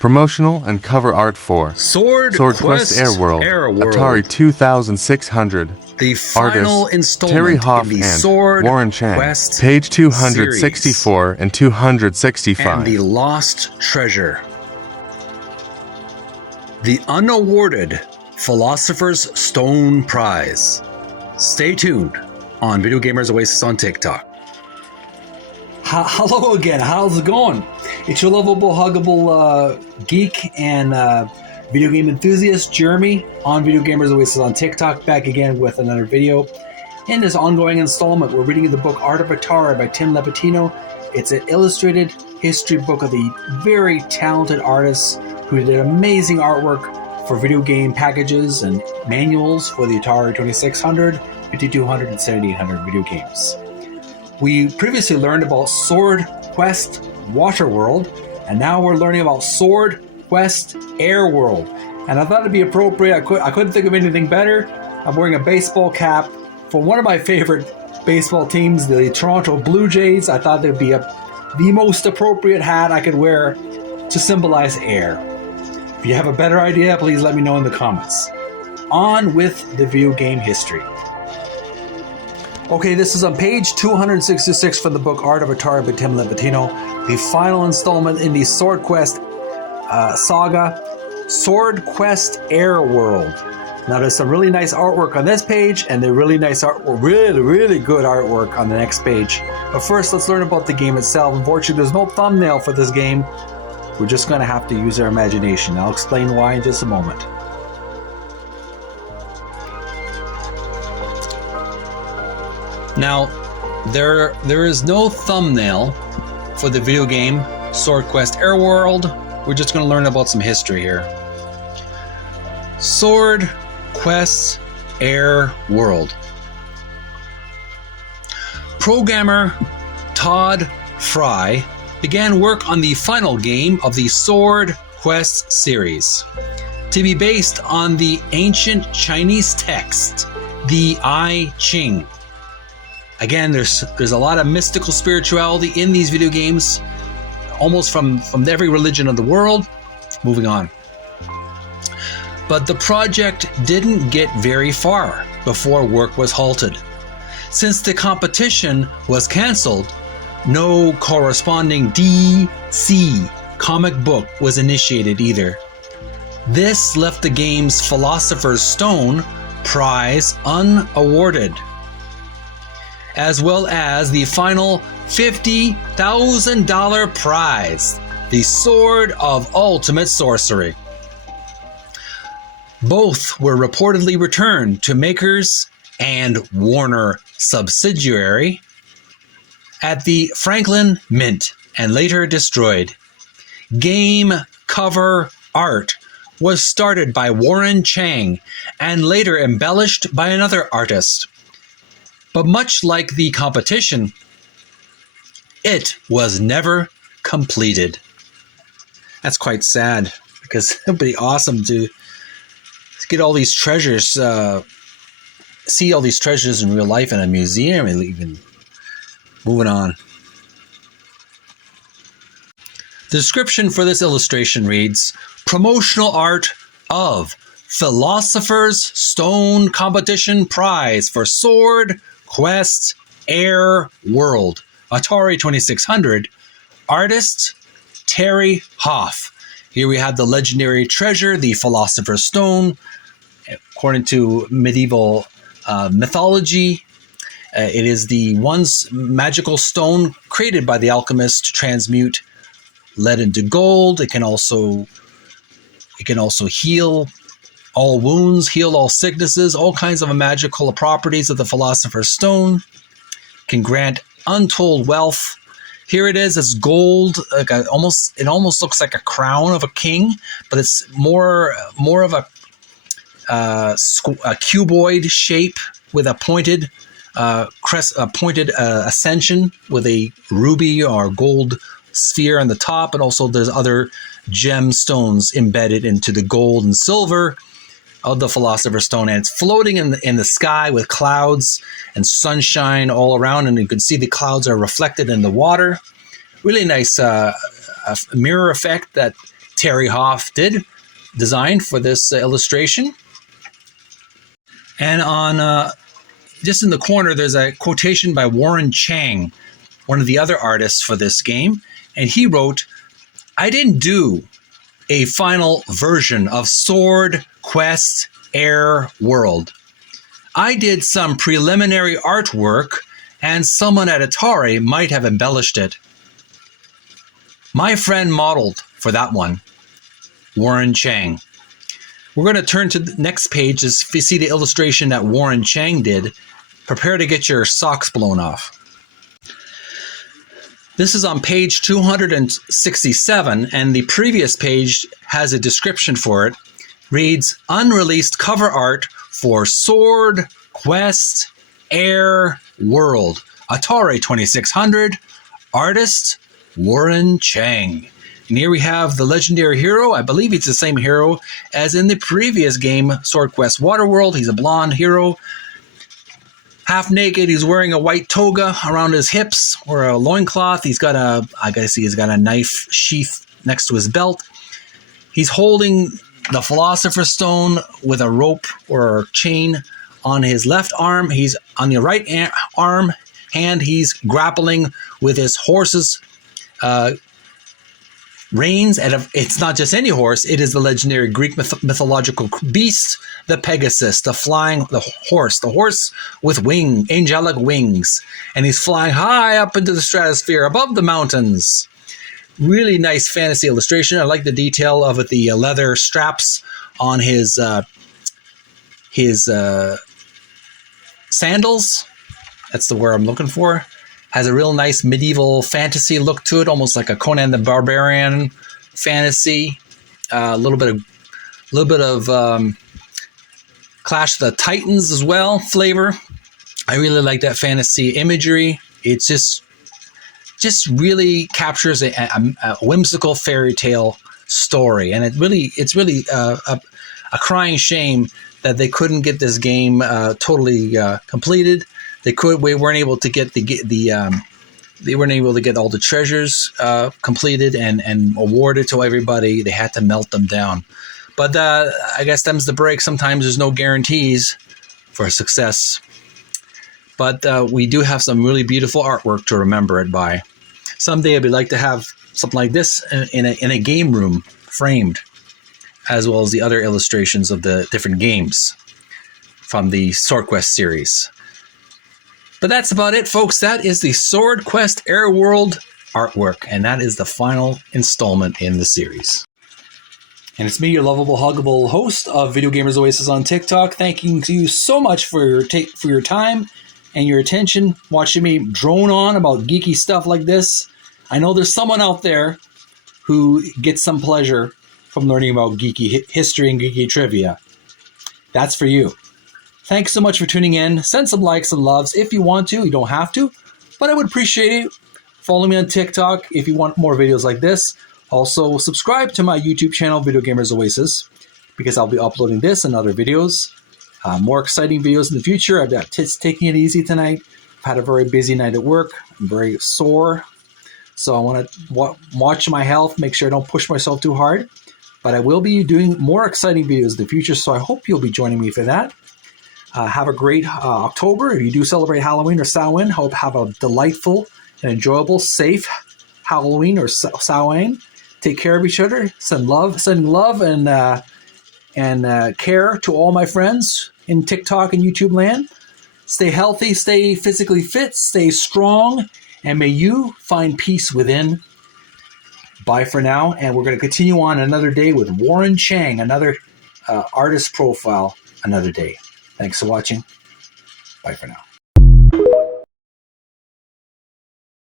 Promotional and cover art for SwordQuest AirWorld, AirWorld. Atari 2600. The final Artists installment Terry Hoff in the and Warren Chang. SwordQuest Page 264 and 265. and the Lost Treasure. The unawarded Philosopher's Stone Prize. Stay tuned on Video Gamers Oasis on TikTok. Hello again. How's it going? It's your lovable, huggable geek and video game enthusiast, Jeremy, on Video Gamers Oasis on TikTok, back again with another video. In this ongoing installment, we're reading the book Art of Atari by Tim Lapetino. It's an illustrated history book of the very talented artists who did amazing artwork for video game packages and manuals for the Atari 2600, 5200, and 7800 video games. We previously learned about SwordQuest Waterworld, and now we're learning about SwordQuest AirWorld. And I thought it'd be appropriate. I couldn't think of anything better. I'm wearing a baseball cap for one of my favorite baseball teams, the Toronto Blue Jays. I thought there'd be the most appropriate hat I could wear to symbolize air. If you have a better idea, please let me know in the comments. On with the video game history. Okay, this is on page 266 from the book Art of Atari by Tim Lapetino, the final installment in the SwordQuest saga, SwordQuest AirWorld. Now, there's some really nice artwork on this page, and the really nice artwork, really good artwork on the next page. But first, let's learn about the game itself. Unfortunately, there's no thumbnail for this game. We're just going to have to use our imagination. I'll explain why in just a moment. Now, there is no thumbnail for the video game SwordQuest AirWorld. We're just going to learn about some history here. SwordQuest AirWorld. Programmer Todd Fry began work on the final game of the SwordQuest series, to be based on the ancient Chinese text, the I Ching. Again, there's a lot of mystical spirituality in these video games, almost from every religion of the world. Moving on. But the project didn't get very far before work was halted. Since the competition was canceled, no corresponding DC comic book was initiated either. This left the game's Philosopher's Stone prize unawarded, as well as the final $50,000 prize, the Sword of Ultimate Sorcery. Both were reportedly returned to makers and Warner subsidiary at the Franklin Mint and later destroyed. Game cover art was started by Warren Chang and later embellished by another artist. But much like the competition, it was never completed. That's quite sad, because it would be awesome to get all these treasures, see all these treasures in real life in a museum, and even moving on. The description for this illustration reads, Promotional art of Philosopher's Stone Competition Prize for SwordQuest AirWorld, Atari 2600, artist Terry Hoff. Here we have the legendary treasure, the Philosopher's Stone. According to medieval mythology, it is the once magical stone created by the alchemist to transmute lead into gold. It can also heal all wounds, heal all sicknesses, all kinds of magical properties of the Philosopher's Stone. Can grant untold wealth. Here it is, it's gold, it almost looks like a crown of a king, but it's more of a cuboid shape with a pointed ascension with a ruby or gold sphere on the top, and also there's other gemstones embedded into the gold and silver of the Philosopher's Stone, and it's floating in the sky with clouds and sunshine all around, and you can see the clouds are reflected in the water. Really nice mirror effect that Terry Hoff did design for this illustration. And on just in the corner, there's a quotation by Warren Chang, one of the other artists for this game. And he wrote, "I didn't do a final version of SwordQuest AirWorld. I did some preliminary artwork, and someone at Atari might have embellished it. My friend modeled for that one." Warren Chang. We're going to turn to the next page as you see the illustration that Warren Chang did. Prepare to get your socks blown off. This is on page 267, and the previous page has a description for it. Reads, "Unreleased cover art for SwordQuest AirWorld, Atari 2600, artist Warren Chang." And here we have the legendary hero. I believe it's the same hero as in the previous game, SwordQuest Waterworld. He's a blonde hero. Half naked, he's wearing a white toga around his hips or a loincloth. He's got a knife sheath next to his belt. He's holding the Philosopher's Stone with a rope or a chain on his left arm. He's on the right hand, he's grappling with his horse's reins. And it's not just any horse, it is the legendary Greek mythological beast, the Pegasus, the horse with angelic wings. And he's flying high up into the stratosphere above the mountains. Really nice fantasy illustration. I like the detail of it, the leather straps on his sandals. That's the word I'm looking for. Has a real nice medieval fantasy look to it, almost like a Conan the Barbarian fantasy. A little bit of Clash of the Titans as well flavor. I really like that fantasy imagery. It's just really captures a whimsical fairy tale story, and it's really a crying shame that they couldn't get this game totally completed. They weren't able to get they weren't able to get all the treasures completed and awarded to everybody. They had to melt them down. But I guess them's the break. Sometimes there's no guarantees for success. But we do have some really beautiful artwork to remember it by. Someday I'd like to have something like this in a game room framed, as well as the other illustrations of the different games from the SwordQuest series. But that's about it, folks. That is the SwordQuest AirWorld artwork, and that is the final installment in the series. And it's me, your lovable, huggable host of Video Gamers Oasis on TikTok, thanking you so much for your time and your attention, watching me drone on about geeky stuff like this. I know there's someone out there who gets some pleasure from learning about geeky history and geeky trivia. That's for you. Thanks so much for tuning in. Send some likes and loves if you want to. You don't have to, but I would appreciate it. Follow me on TikTok if you want more videos like this. Also, subscribe to my YouTube channel, Video Gamers Oasis, because I'll be uploading this and other videos. More exciting videos in the future. I've got taking it easy tonight. I've had a very busy night at work. I'm very sore. So I want to watch my health, make sure I don't push myself too hard. But I will be doing more exciting videos in the future, so I hope you'll be joining me for that. Have a great October. If you do celebrate Halloween or Samhain, hope have a delightful and enjoyable, safe Halloween or Samhain. Take care of each other. Send love and care to all my friends in TikTok and YouTube land. Stay healthy, stay physically fit, stay strong, and may you find peace within. Bye for now, and we're going to continue on another day with Warren Chang, another artist profile, another day. Thanks for watching. Bye for now.